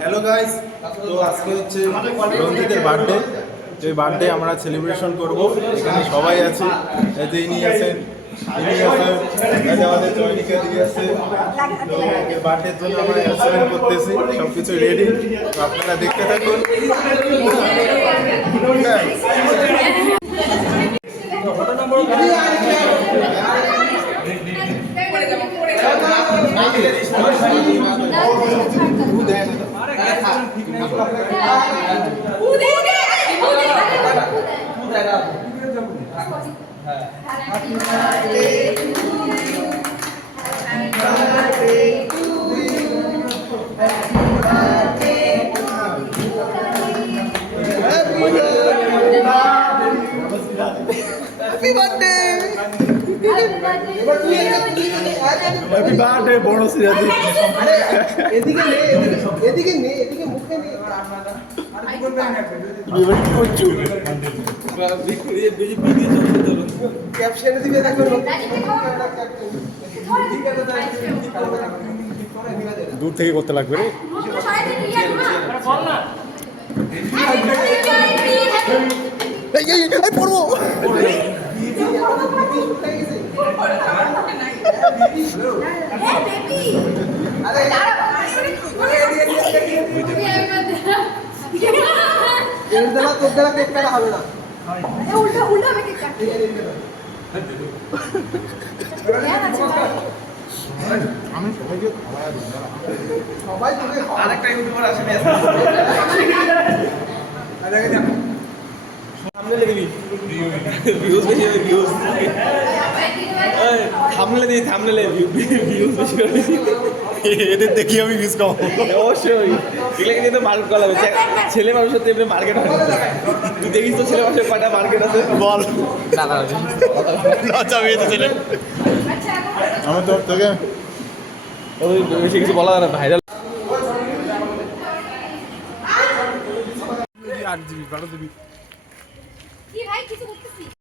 Hello guys, তো আজকে হচ্ছে রঞ্জিতের বার্থডে। তো এই বার্থডে আমরা সেলিব্রেশন করব। এখানে সবাই আছে, এই যে ইনি আছেন, আমাদের চয়নিকা দিয়ে আছে। তো বার্থডের জন্য আমরা অ্যারেঞ্জমেন্ট করতেছি, সব কিছু রেডি। তো আপনারা দেখতে থাকুন। Happy birthday to you. Happy birthday to you. Happy birthday to you. Happy birthday. Happy birthday বড় সিরাজি। আরে এদিকে নে, এদিকে নে, এদিকে মুখে নে। তুমি এবার কি করছো? ক্যাপশনে দিবে দেখো। দূর থেকে করতে লাগবে রে। এই পড়বো। হবে না। উল্টা উল্টা আমি কেক কাটি আমি সবাইকে খাওয়া দিই না। সবাই তোকে আরেকটা ইউটিউবার আছে সামনে লেগে দিই ভিউজ বেশি হবে ভিউজ থামলে ভিউজ বেশি হবে এদের দেখি আমি মিস খাবো। অবশ্যই এগুলোকে কিন্তু মার্কেট করা হবে ছেলে মানুষের তো এমনি মার্কেট হয় না তুই দেখিস তো ছেলে মানুষের কয়টা মার্কেট আছে বল না লজ্জা পেয়েছে ছেলে আমার তোর থেকে ওই বেশি কিছু বলা যায় না ভাইরাল আর জিবি 12 জিবি কি ভাই কিছু করতেছি